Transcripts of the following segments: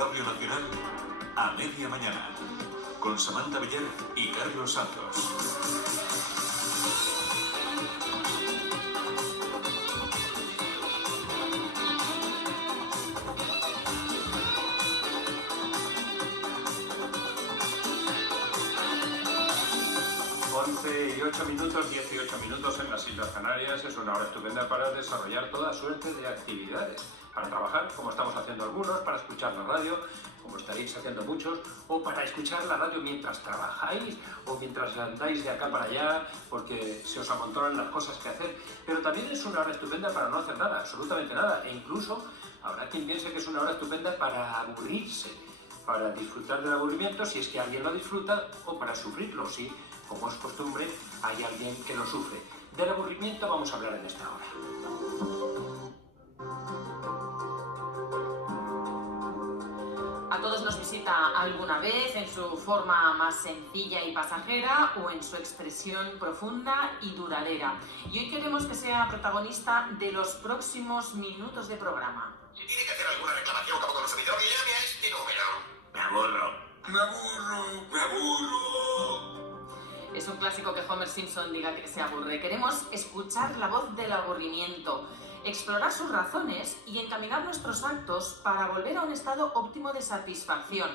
Radio Nacional a media mañana, con Samantha Villar y Carlos Santos. 11 y 8 minutos, 18 minutos en las Islas Canarias. Es una hora estupenda para desarrollar toda suerte de actividades. Para trabajar, como estamos haciendo algunos, para escuchar la radio, como estaréis haciendo muchos, o para escuchar la radio mientras trabajáis, o mientras andáis de acá para allá, porque se os amontonan las cosas que hacer. Pero también es una hora estupenda para no hacer nada, absolutamente nada. E incluso habrá quien piense que es una hora estupenda para aburrirse, para disfrutar del aburrimiento, si es que alguien lo disfruta, o para sufrirlo, si, como es costumbre, hay alguien que lo sufre. Del aburrimiento vamos a hablar en esta hora. A todos nos visita alguna vez en su forma más sencilla y pasajera o en su expresión profunda y duradera. Y hoy queremos que sea protagonista de los próximos minutos de programa. Si tiene que hacer alguna reclamación como consumidor, llame a este número. Me aburro. Me aburro, me aburro. Es un clásico que Homer Simpson diga que se aburre. Queremos escuchar la voz del aburrimiento, explorar sus razones y encaminar nuestros actos para volver a un estado óptimo de satisfacción.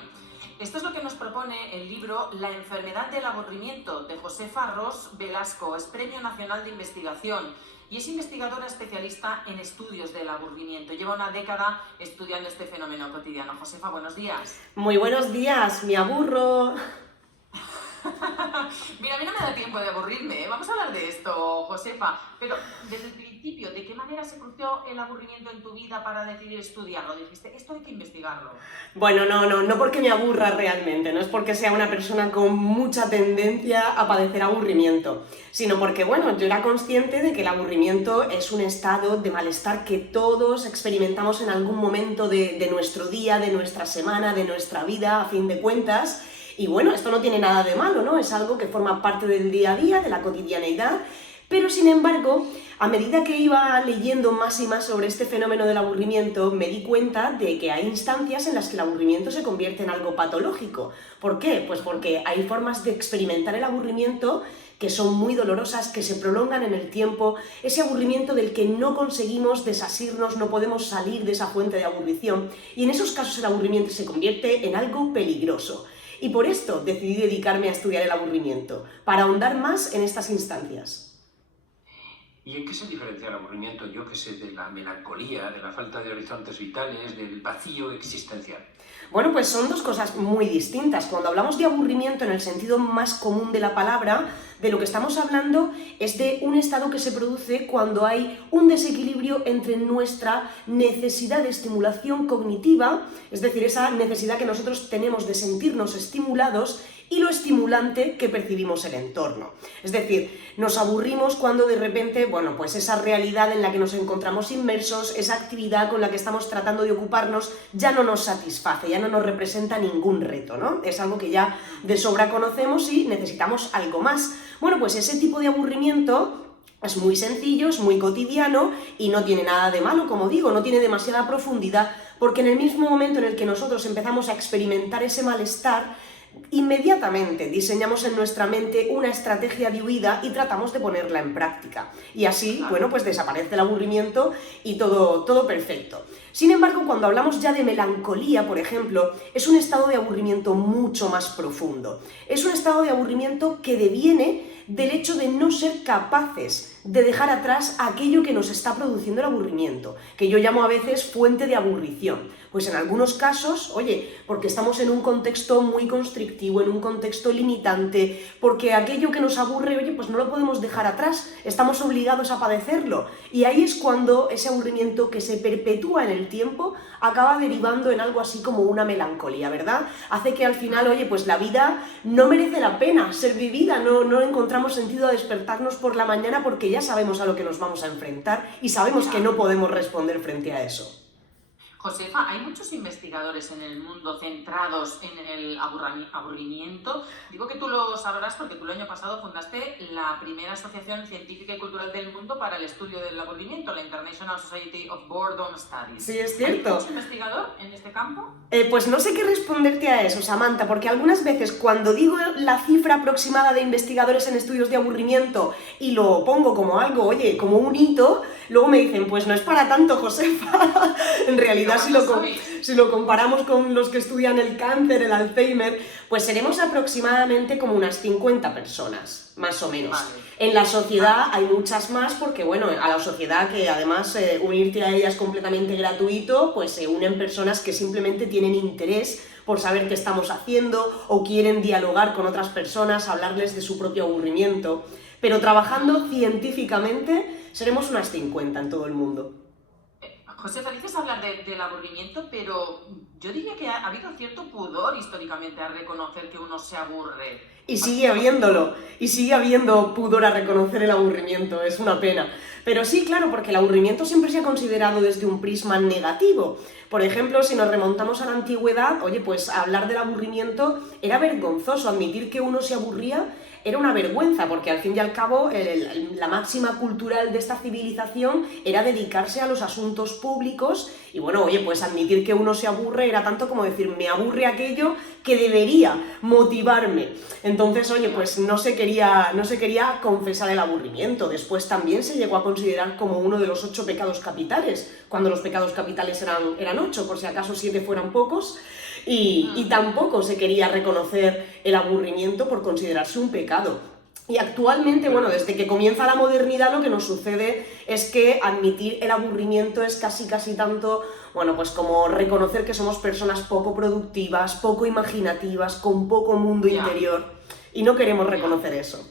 Esto es lo que nos propone el libro La enfermedad del aburrimiento de Josefa Ros Velasco. Es Premio Nacional de Investigación y es investigadora especialista en estudios del aburrimiento. Lleva una década estudiando este fenómeno cotidiano. Josefa, buenos días. Muy buenos días, me aburro. Mira, a mí no me da tiempo de aburrirme, ¿eh? Vamos a hablar de esto, Josefa. Pero desde el principio, ¿de qué manera se produjo el aburrimiento en tu vida para decidir estudiarlo? Dijiste, esto hay que investigarlo. Bueno, no porque me aburra realmente, no es porque sea una persona con mucha tendencia a padecer aburrimiento, sino porque, bueno, yo era consciente de que el aburrimiento es un estado de malestar que todos experimentamos en algún momento de nuestro día, de nuestra semana, de nuestra vida, a fin de cuentas. Y bueno, esto no tiene nada de malo, ¿no? Es algo que forma parte del día a día, de la cotidianeidad, pero sin embargo, a medida que iba leyendo más y más sobre este fenómeno del aburrimiento, me di cuenta de que hay instancias en las que el aburrimiento se convierte en algo patológico. ¿Por qué? Pues porque hay formas de experimentar el aburrimiento que son muy dolorosas, que se prolongan en el tiempo, ese aburrimiento del que no conseguimos desasirnos, no podemos salir de esa fuente de aburrición, y en esos casos el aburrimiento se convierte en algo peligroso. Y por esto decidí dedicarme a estudiar el aburrimiento, para ahondar más en estas instancias. ¿Y en qué se diferencia el aburrimiento, yo que sé, de la melancolía, de la falta de horizontes vitales, del vacío existencial? Bueno, pues son dos cosas muy distintas. Cuando hablamos de aburrimiento en el sentido más común de la palabra, de lo que estamos hablando es de un estado que se produce cuando hay un desequilibrio entre nuestra necesidad de estimulación cognitiva, es decir, esa necesidad que nosotros tenemos de sentirnos estimulados, y lo estimulante que percibimos el entorno. Es decir, nos aburrimos cuando de repente, bueno, pues esa realidad en la que nos encontramos inmersos, esa actividad con la que estamos tratando de ocuparnos, ya no nos satisface, ya no nos representa ningún reto, ¿no? Es algo que ya de sobra conocemos y necesitamos algo más. Bueno, pues ese tipo de aburrimiento es muy sencillo, es muy cotidiano y no tiene nada de malo, como digo, no tiene demasiada profundidad, porque en el mismo momento en el que nosotros empezamos a experimentar ese malestar, inmediatamente diseñamos en nuestra mente una estrategia de huida y tratamos de ponerla en práctica. Y así, bueno, pues desaparece el aburrimiento y todo perfecto. Sin embargo, cuando hablamos ya de melancolía, por ejemplo, es un estado de aburrimiento mucho más profundo. Es un estado de aburrimiento que deviene del hecho de no ser capaces de dejar atrás aquello que nos está produciendo el aburrimiento, que yo llamo a veces fuente de aburrición. Pues en algunos casos, oye, porque estamos en un contexto muy constrictivo, en un contexto limitante, porque aquello que nos aburre, oye, pues no lo podemos dejar atrás, estamos obligados a padecerlo. Y ahí es cuando ese aburrimiento que se perpetúa en el tiempo acaba derivando en algo así como una melancolía, ¿verdad? Hace que al final, oye, pues la vida no merece la pena ser vivida, no encontramos sentido a despertarnos por la mañana porque ya sabemos a lo que nos vamos a enfrentar y sabemos que no podemos responder frente a eso. Josefa, hay muchos investigadores en el mundo centrados en el aburrimiento. Digo que tú lo sabrás porque tú el año pasado fundaste la primera asociación científica y cultural del mundo para el estudio del aburrimiento, la International Society of Boredom Studies. Sí, es cierto. ¿Hay mucho investigador en este campo? Pues no sé qué responderte a eso, Samantha, porque algunas veces cuando digo la cifra aproximada de investigadores en estudios de aburrimiento y lo pongo como algo, oye, como un hito, luego me dicen, pues no es para tanto, Josefa. En realidad, si lo comparamos con los que estudian el cáncer, el Alzheimer, pues seremos aproximadamente como unas 50 personas, más o menos. Vale. En la sociedad hay muchas más porque, bueno, a la sociedad que además unirte a ella es completamente gratuito, pues se unen personas que simplemente tienen interés por saber qué estamos haciendo o quieren dialogar con otras personas, hablarles de su propio aburrimiento. Pero trabajando científicamente seremos unas 50 en todo el mundo. Josefa, dices hablar del aburrimiento, pero yo diría que ha habido cierto pudor históricamente a reconocer que uno se aburre. Y sigue habiéndolo, y sigue habiendo pudor a reconocer el aburrimiento, es una pena. Pero sí, claro, porque el aburrimiento siempre se ha considerado desde un prisma negativo. Por ejemplo, si nos remontamos a la antigüedad, oye, pues hablar del aburrimiento era vergonzoso, admitir que uno se aburría era una vergüenza, porque al fin y al cabo la máxima cultural de esta civilización era dedicarse a los asuntos públicos y bueno, oye, pues admitir que uno se aburre era tanto como decir, me aburre aquello que debería motivarme. Entonces, oye, pues no se quería confesar el aburrimiento. Después también se llegó a considerar como uno de los 8 pecados capitales, cuando los pecados capitales eran 8, por si acaso 7 fueran pocos. Y tampoco se quería reconocer el aburrimiento por considerarse un pecado. Y actualmente, bueno, desde que comienza la modernidad lo que nos sucede es que admitir el aburrimiento es casi tanto, bueno, pues como reconocer que somos personas poco productivas, poco imaginativas, con poco mundo interior, y no queremos reconocer eso.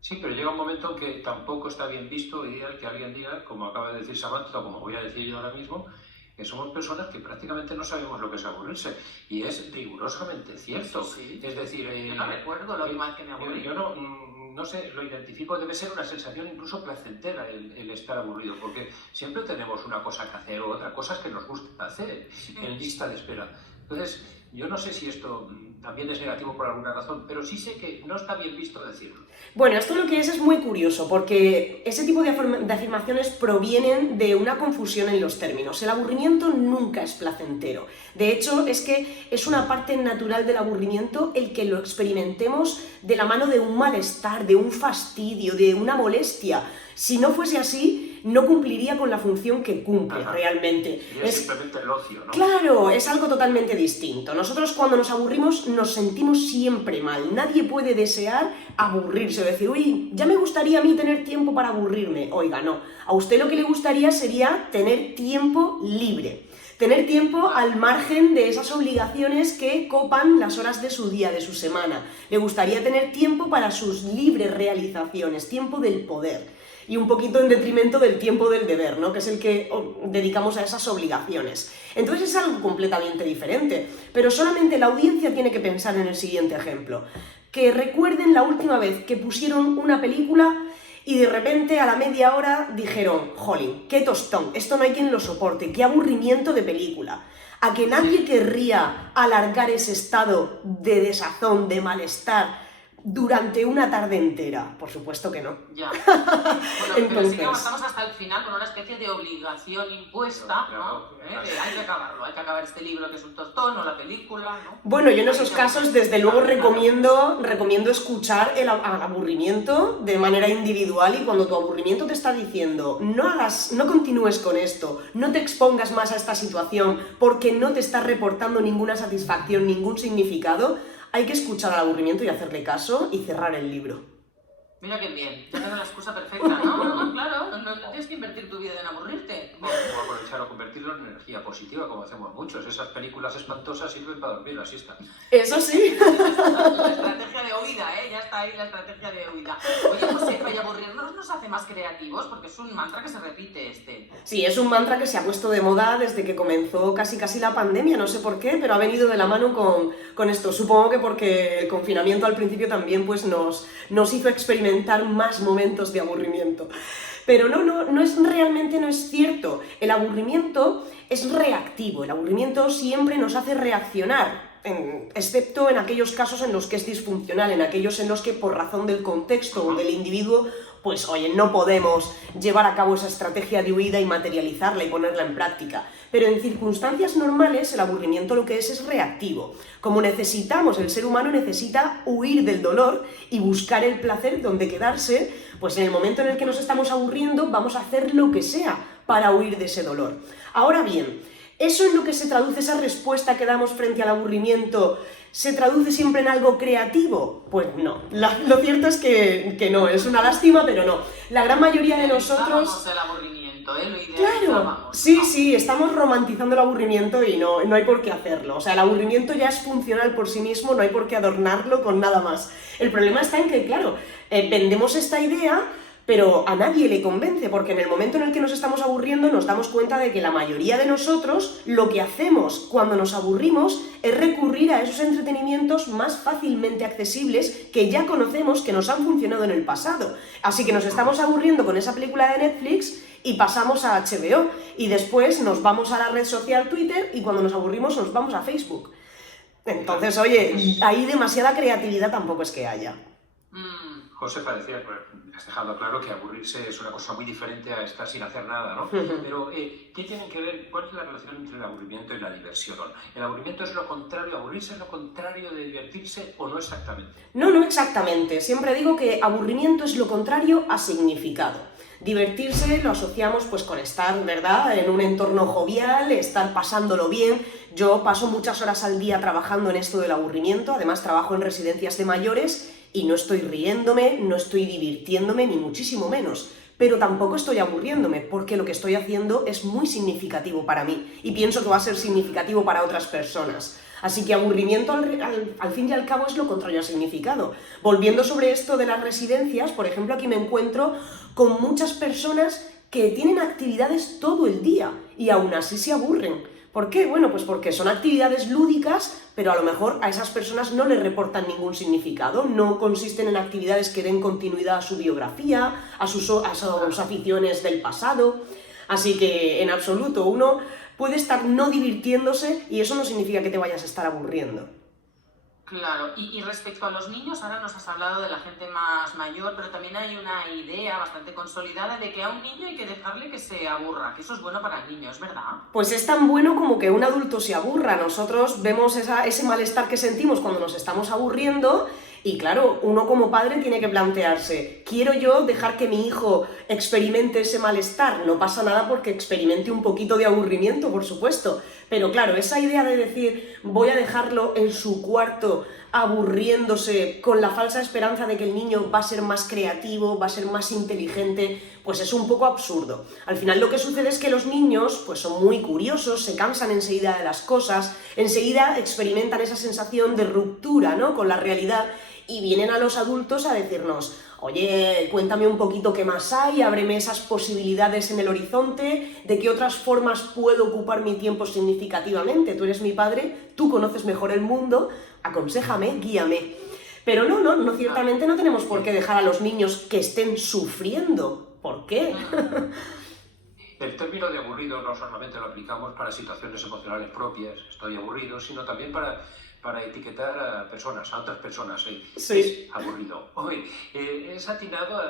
Sí, pero llega un momento en que tampoco está bien visto y que alguien diga, como acaba de decir Samantha, o como voy a decir yo ahora mismo, que somos personas que prácticamente no sabemos lo que es aburrirse. Y es rigurosamente cierto. Sí. Es decir, yo no recuerdo la última vez que me aburrí. Yo no sé, lo identifico, debe ser una sensación incluso placentera el estar aburrido, porque siempre tenemos una cosa que hacer o otra, cosas que nos gusta hacer en lista de espera. Entonces, yo no sé si esto también es negativo por alguna razón, pero sí sé que no está bien visto decirlo. Bueno, esto lo que es muy curioso, porque ese tipo de afirmaciones provienen de una confusión en los términos. El aburrimiento nunca es placentero. De hecho, es que es una parte natural del aburrimiento el que lo experimentemos de la mano de un malestar, de un fastidio, de una molestia. Si no fuese así, no cumpliría con la función que cumple realmente. Es simplemente el ocio, ¿no? Claro, es algo totalmente distinto. Nosotros cuando nos aburrimos nos sentimos siempre mal. Nadie puede desear aburrirse o decir, uy, ya me gustaría a mí tener tiempo para aburrirme. Oiga, no. A usted lo que le gustaría sería tener tiempo libre. Tener tiempo al margen de esas obligaciones que copan las horas de su día, de su semana. Le gustaría tener tiempo para sus libres realizaciones, tiempo del poder. Y un poquito en detrimento del tiempo del deber, ¿no? Que es el que dedicamos a esas obligaciones. Entonces es algo completamente diferente, pero solamente la audiencia tiene que pensar en el siguiente ejemplo. Que recuerden la última vez que pusieron una película y de repente a la media hora dijeron, jolín, qué tostón, esto no hay quien lo soporte, qué aburrimiento de película. ¿A que nadie querría alargar ese estado de desazón, de malestar, durante una tarde entera? Por supuesto que no. Ya. Bueno, Entonces, pero sí que avanzamos hasta el final con una especie de obligación impuesta, ¿no? Hay que acabarlo, hay que acabar este libro que es un tostón o la película, ¿no? Bueno, yo en esos casos desde luego recomiendo escuchar el aburrimiento de manera individual, y cuando tu aburrimiento te está diciendo no continúes con esto, no te expongas más a esta situación porque no te está reportando ninguna satisfacción, ningún significado, hay que escuchar al aburrimiento y hacerle caso y cerrar el libro. Mira qué bien, ya tengo la excusa perfecta, ¿no? Claro, no tienes que invertir tu vida en aburrirte. O aprovechar o convertirlo en energía positiva, como hacemos muchos. Esas películas espantosas sirven para dormir la siesta. Eso sí. La estrategia de huida, ya está ahí la estrategia de huida. Oye, Josefa, y aburrirnos nos hace más creativos, porque es un mantra que se repite este. Sí, es un mantra que se ha puesto de moda desde que comenzó casi la pandemia, no sé por qué, pero ha venido de la mano con esto. Supongo que porque el confinamiento al principio también pues nos hizo experimentar más momentos de aburrimiento. Pero no es realmente, no es cierto. El aburrimiento es reactivo, el aburrimiento siempre nos hace reaccionar, excepto en aquellos casos en los que es disfuncional, en aquellos en los que por razón del contexto o del individuo, pues oye, no podemos llevar a cabo esa estrategia de huida y materializarla y ponerla en práctica. Pero en circunstancias normales el aburrimiento lo que es reactivo. Como necesitamos, el ser humano necesita huir del dolor y buscar el placer donde quedarse, pues en el momento en el que nos estamos aburriendo vamos a hacer lo que sea para huir de ese dolor. Ahora bien, ¿eso en lo que se traduce, esa respuesta que damos frente al aburrimiento, se traduce siempre en algo creativo? Pues no, lo cierto es que no, es una lástima, pero no. La gran mayoría de nosotros... el aburrimiento, lo Claro, sí, estamos romantizando el aburrimiento y no hay por qué hacerlo. O sea, el aburrimiento ya es funcional por sí mismo, no hay por qué adornarlo con nada más. El problema está en que, claro, vendemos esta idea, pero a nadie le convence, porque en el momento en el que nos estamos aburriendo nos damos cuenta de que la mayoría de nosotros lo que hacemos cuando nos aburrimos es recurrir a esos entretenimientos más fácilmente accesibles que ya conocemos, que nos han funcionado en el pasado. Así que nos estamos aburriendo con esa película de Netflix y pasamos a HBO, y después nos vamos a la red social Twitter, y cuando nos aburrimos nos vamos a Facebook. Entonces, oye, ahí demasiada creatividad tampoco es que haya. Josefa decía, pues, has dejado claro que aburrirse es una cosa muy diferente a estar sin hacer nada, ¿no? Pero, ¿qué tienen que ver? ¿Cuál es la relación entre el aburrimiento y la diversión? ¿El aburrimiento es lo contrario, aburrirse es lo contrario de divertirse o no exactamente? No exactamente. Siempre digo que aburrimiento es lo contrario a significado. Divertirse lo asociamos pues con estar, ¿verdad?, en un entorno jovial, estar pasándolo bien. Yo paso muchas horas al día trabajando en esto del aburrimiento, además trabajo en residencias de mayores y no estoy riéndome, no estoy divirtiéndome, ni muchísimo menos. Pero tampoco estoy aburriéndome, porque lo que estoy haciendo es muy significativo para mí y pienso que va a ser significativo para otras personas. Así que aburrimiento al fin y al cabo es lo contrario a significado. Volviendo sobre esto de las residencias, por ejemplo, aquí me encuentro con muchas personas que tienen actividades todo el día y aún así se aburren. ¿Por qué? Bueno, pues porque son actividades lúdicas, pero a lo mejor a esas personas no les reportan ningún significado, no consisten en actividades que den continuidad a su biografía, a sus aficiones del pasado. Así que, en absoluto, uno puede estar no divirtiéndose y eso no significa que te vayas a estar aburriendo. Claro, y respecto a los niños, ahora nos has hablado de la gente más mayor, pero también hay una idea bastante consolidada de que a un niño hay que dejarle que se aburra, que eso es bueno para el niño, ¿es verdad? Pues es tan bueno como que un adulto se aburra. Nosotros vemos ese malestar que sentimos cuando nos estamos aburriendo y claro, uno como padre tiene que plantearse, ¿quiero yo dejar que mi hijo experimente ese malestar? No pasa nada porque experimente un poquito de aburrimiento, por supuesto, pero claro, esa idea de decir, voy a dejarlo en su cuarto aburriéndose con la falsa esperanza de que el niño va a ser más creativo, va a ser más inteligente, pues es un poco absurdo. Al final lo que sucede es que los niños pues son muy curiosos, se cansan enseguida de las cosas, enseguida experimentan esa sensación de ruptura, ¿no?, con la realidad, y vienen a los adultos a decirnos, oye, cuéntame un poquito qué más hay, ábreme esas posibilidades en el horizonte, de qué otras formas puedo ocupar mi tiempo significativamente. Tú eres mi padre, tú conoces mejor el mundo, aconséjame, guíame. Pero no, ciertamente no tenemos por qué dejar a los niños que estén sufriendo. ¿Por qué? El término de aburrido no solamente lo aplicamos para situaciones emocionales propias, estoy aburrido, sino también para etiquetar a personas, a otras personas. Sí. Es aburrido. Oye, ¿es atinado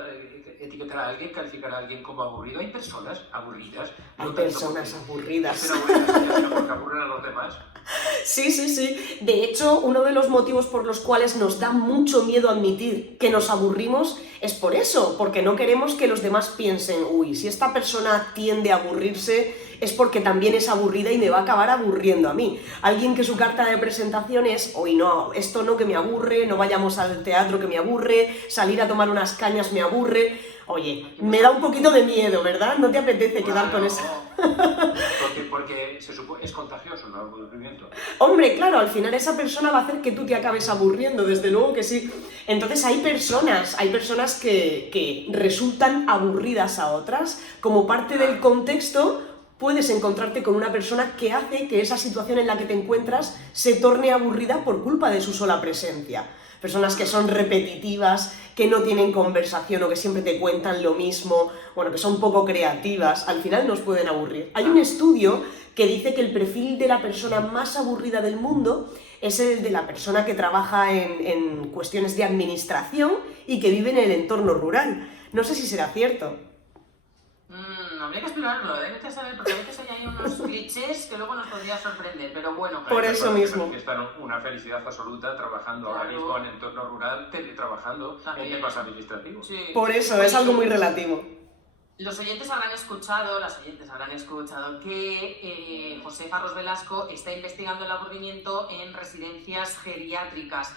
etiquetar a alguien, calificar a alguien como aburrido? ¿Hay personas aburridas? Hay personas aburridas. Pero porque aburren a los demás. Sí. De hecho, uno de los motivos por los cuales nos da mucho miedo admitir que nos aburrimos es por eso, porque no queremos que los demás piensen, uy, si esta persona tiende a aburrirse es porque también es aburrida y me va a acabar aburriendo a mí. Alguien que su carta de presentación es, uy, no, esto no, que me aburre, no vayamos al teatro, que me aburre, salir a tomar unas cañas me aburre. Oye, me da un poquito de miedo, ¿verdad? ¿No te apetece quedar con esa? Porque se supone, es contagioso el aburrimiento. Hombre, claro, al final esa persona va a hacer que tú te acabes aburriendo, desde luego que sí. Entonces hay personas que resultan aburridas a otras. Como parte del contexto, puedes encontrarte con una persona que hace que esa situación en la que te encuentras se torne aburrida por culpa de su sola presencia. personas que son repetitivas, que no tienen conversación o que siempre te cuentan lo mismo, bueno, que son poco creativas, al final nos pueden aburrir. Hay un estudio que dice que el perfil de la persona más aburrida del mundo es el de la persona que trabaja en cuestiones de administración y que vive en el entorno rural. No sé si será cierto. Habría que explorarlo, vete a saber, porque a veces hay unos clichés que luego nos podría sorprender, pero bueno. Por eso mismo. Están una felicidad absoluta trabajando ahora mismo en entorno rural, teletrabajando en temas administrativos. Sí. Por eso, es algo muy relativo. Los oyentes habrán escuchado, las oyentes habrán escuchado que Josefa Ros Velasco está investigando el aburrimiento en residencias geriátricas.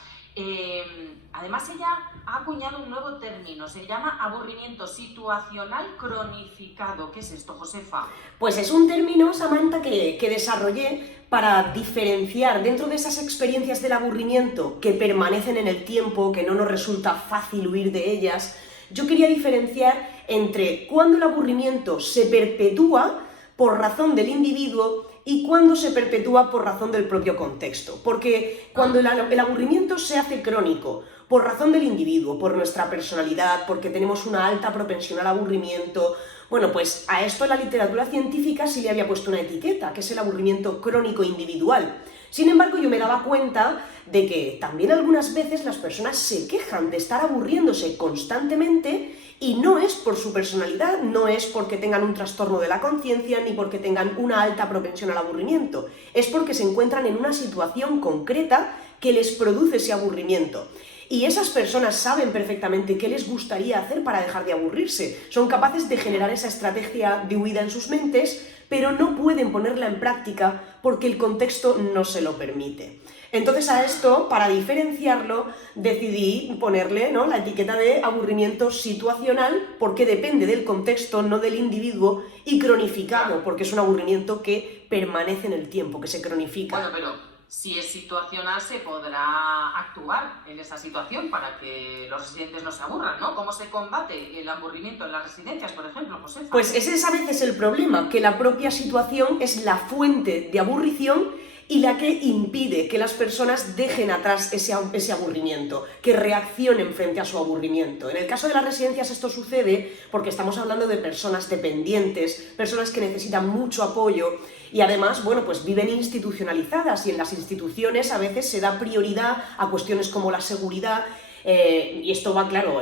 Además, ella ha acuñado un nuevo término, se llama aburrimiento situacional cronificado. ¿Qué es esto, Josefa? Pues es un término, Samantha, que desarrollé para diferenciar dentro de esas experiencias del aburrimiento que permanecen en el tiempo, que no nos resulta fácil huir de ellas. Yo quería diferenciar entre cuando el aburrimiento se perpetúa por razón del individuo y cuando se perpetúa por razón del propio contexto. Porque cuando el aburrimiento se hace crónico por razón del individuo, por nuestra personalidad, porque tenemos una alta propensión al aburrimiento, bueno, pues a esto la literatura científica sí le había puesto una etiqueta, que es el aburrimiento crónico individual. Sin embargo, yo me daba cuenta de que también algunas veces las personas se quejan de estar aburriéndose constantemente y no es por su personalidad, no es porque tengan un trastorno de la conciencia ni porque tengan una alta propensión al aburrimiento, es porque se encuentran en una situación concreta que les produce ese aburrimiento. Y esas personas saben perfectamente qué les gustaría hacer para dejar de aburrirse, son capaces de generar esa estrategia de huida en sus mentes, pero no pueden ponerla en práctica porque el contexto no se lo permite. Entonces a esto, para diferenciarlo, decidí ponerle, ¿no?, la etiqueta de aburrimiento situacional, porque depende del contexto, no del individuo, y cronificado, porque es un aburrimiento que permanece en el tiempo, que se cronifica. Bueno, pero si es situacional, se podrá actuar en esa situación para que los residentes no se aburran, ¿no? ¿Cómo se combate el aburrimiento en las residencias, por ejemplo, Josefa? Pues ese es a veces el problema, que la propia situación es la fuente de aburrición y la que impide que las personas dejen atrás ese aburrimiento, que reaccionen frente a su aburrimiento. En el caso de las residencias esto sucede porque estamos hablando de personas dependientes, personas que necesitan mucho apoyo y además, bueno, pues viven institucionalizadas y en las instituciones a veces se da prioridad a cuestiones como la seguridad. Y esto va, claro,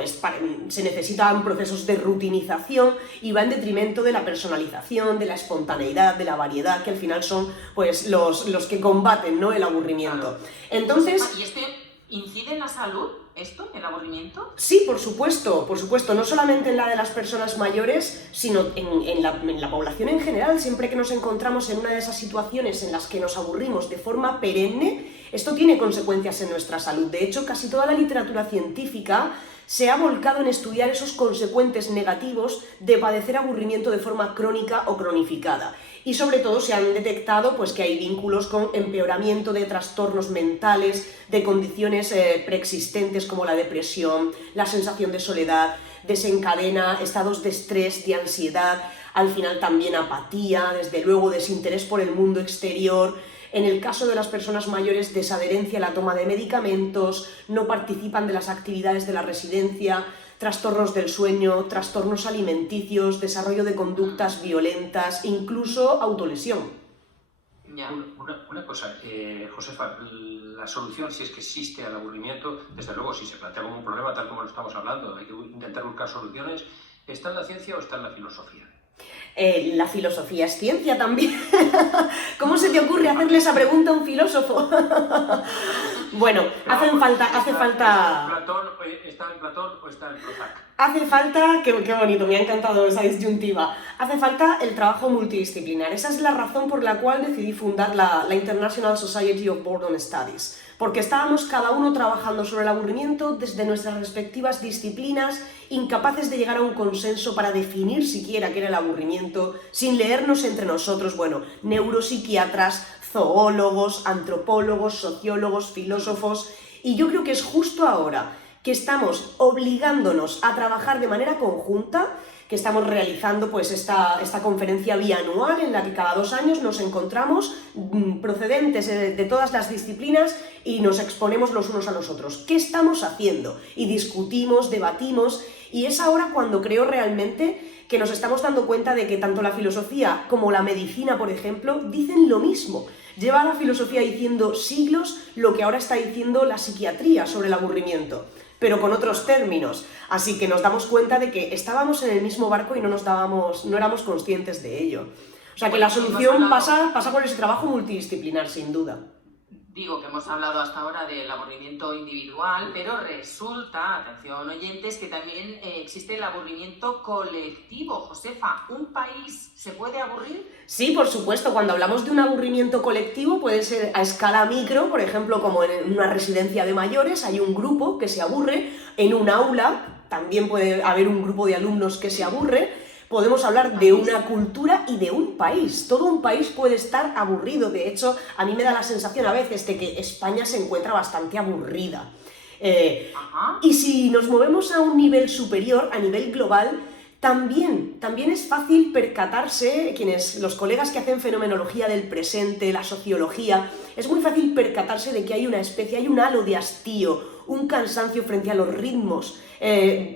se necesitan procesos de rutinización y va en detrimento de la personalización, de la espontaneidad, de la variedad, que al final son pues los que combaten, ¿no?, el aburrimiento. Entonces, ¿Y este incide en la salud, esto, el aburrimiento? Sí, por supuesto, no solamente en la de las personas mayores, sino en la población en general. Siempre que nos encontramos en una de esas situaciones en las que nos aburrimos de forma perenne, esto tiene consecuencias en nuestra salud. De hecho, casi toda la literatura científica se ha volcado en estudiar esos consecuentes negativos de padecer aburrimiento de forma crónica o cronificada. Y sobre todo se han detectado pues, que hay vínculos con empeoramiento de trastornos mentales, de condiciones preexistentes como la depresión, la sensación de soledad, desencadena estados de estrés, de ansiedad, al final también apatía, desde luego desinterés por el mundo exterior. En el caso de las personas mayores, desadherencia a la toma de medicamentos, no participan de las actividades de la residencia, trastornos del sueño, trastornos alimenticios, desarrollo de conductas violentas, incluso autolesión. Ya. Una cosa, Josefa, la solución, si es que existe al aburrimiento, desde luego, si se plantea como un problema, tal como lo estamos hablando, hay que intentar buscar soluciones, ¿está en la ciencia o está en la filosofía? La filosofía es ciencia también. ¿Cómo se te ocurre hacerle esa pregunta a un filósofo? Bueno, hace falta... ¿Está en Platón o está en Prozac? Hace falta, qué bonito, me ha encantado esa disyuntiva, hace falta el trabajo multidisciplinar. Esa es la razón por la cual decidí fundar la International Society of Boredom Studies, porque estábamos cada uno trabajando sobre el aburrimiento desde nuestras respectivas disciplinas, incapaces de llegar a un consenso para definir siquiera qué era el aburrimiento, sin leernos entre nosotros, bueno, neuropsiquiatras, zoólogos, antropólogos, sociólogos, filósofos, y yo creo que es justo ahora que estamos obligándonos a trabajar de manera conjunta, que estamos realizando pues esta conferencia bianual en la que cada 2 años nos encontramos procedentes de todas las disciplinas y nos exponemos los unos a los otros. ¿Qué estamos haciendo? Y discutimos, debatimos, y es ahora cuando creo realmente que nos estamos dando cuenta de que tanto la filosofía como la medicina, por ejemplo, dicen lo mismo. Lleva la filosofía diciendo siglos lo que ahora está diciendo la psiquiatría sobre el aburrimiento, pero con otros términos. Así que nos damos cuenta de que estábamos en el mismo barco y no éramos conscientes de ello. O sea que la solución pasa por ese trabajo multidisciplinar, sin duda. Digo que hemos hablado hasta ahora del aburrimiento individual, pero resulta, atención oyentes, que también existe el aburrimiento colectivo. Josefa, ¿un país se puede aburrir? Sí, por supuesto. Cuando hablamos de un aburrimiento colectivo puede ser a escala micro, por ejemplo, como en una residencia de mayores, hay un grupo que se aburre, en un aula también puede haber un grupo de alumnos que se aburre. Podemos hablar de una cultura y de un país. Todo un país puede estar aburrido. De hecho, a mí me da la sensación a veces de que España se encuentra bastante aburrida. Y si nos movemos a un nivel superior, a nivel global, también es fácil percatarse, los colegas que hacen fenomenología del presente, la sociología, es muy fácil percatarse de que hay un halo de hastío, un cansancio frente a los ritmos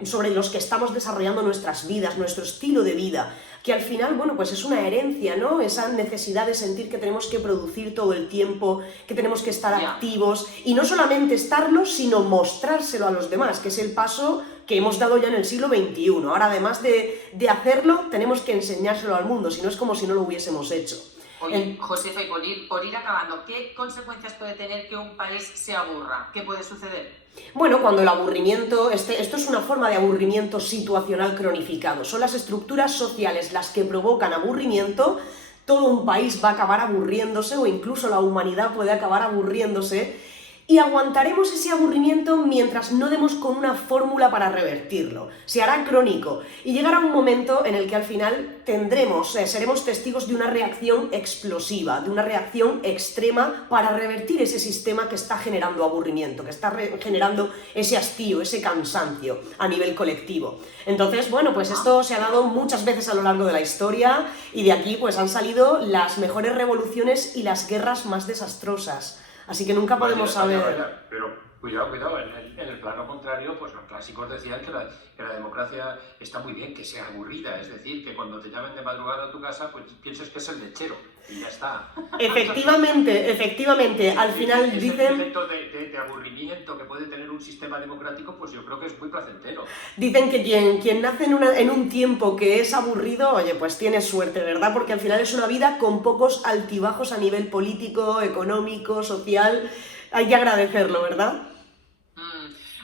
sobre los que estamos desarrollando nuestras vidas, nuestro estilo de vida, que al final, bueno, pues es una herencia, ¿no? Esa necesidad de sentir que tenemos que producir todo el tiempo, que tenemos que estar activos, y no solamente estarlo, sino mostrárselo a los demás, que es el paso que hemos dado ya en el siglo XXI. Ahora, además de hacerlo, tenemos que enseñárselo al mundo, si no es como si no lo hubiésemos hecho. Oye, Josefa, y por ir acabando, ¿qué consecuencias puede tener que un país se aburra? ¿Qué puede suceder? Bueno, cuando el aburrimiento, esto es una forma de aburrimiento situacional cronificado, son las estructuras sociales las que provocan aburrimiento, todo un país va a acabar aburriéndose o incluso la humanidad puede acabar aburriéndose y aguantaremos ese aburrimiento mientras no demos con una fórmula para revertirlo. Se hará crónico y llegará un momento en el que al final seremos testigos de una reacción explosiva, de una reacción extrema para revertir ese sistema que está generando aburrimiento, que está generando ese hastío, ese cansancio a nivel colectivo. Entonces, bueno, pues esto se ha dado muchas veces a lo largo de la historia y de aquí pues han salido las mejores revoluciones y las guerras más desastrosas. Así que nunca podemos saber... Pero cuidado, en el plano contrario, pues los clásicos decían que la democracia está muy bien, que sea aburrida, es decir, que cuando te llamen de madrugada a tu casa, pues pienses que es el lechero, y ya está. Efectivamente, al final dicen... Ese efecto de aburrimiento que puede tener un sistema democrático, pues yo creo que es muy placentero. Dicen que quien nace en un tiempo que es aburrido, oye, pues tiene suerte, ¿verdad? Porque al final es una vida con pocos altibajos a nivel político, económico, social. Hay que agradecerlo, ¿verdad?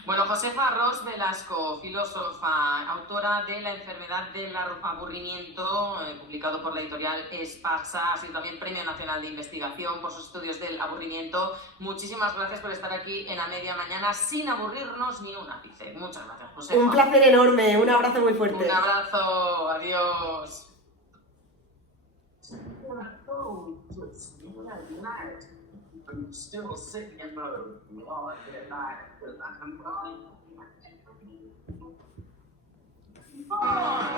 Bueno, Josefa Ros Velasco, filósofa, autora de La enfermedad del aburrimiento, publicado por la editorial Espasa, ha sido también Premio Nacional de Investigación por sus estudios del aburrimiento. Muchísimas gracias por estar aquí en A Media Mañana sin aburrirnos ni un ápice. Muchas gracias, Josefa. Un placer enorme, un abrazo muy fuerte. Un abrazo, adiós. I'm still sitting in mode. Oh, I get mad because I'm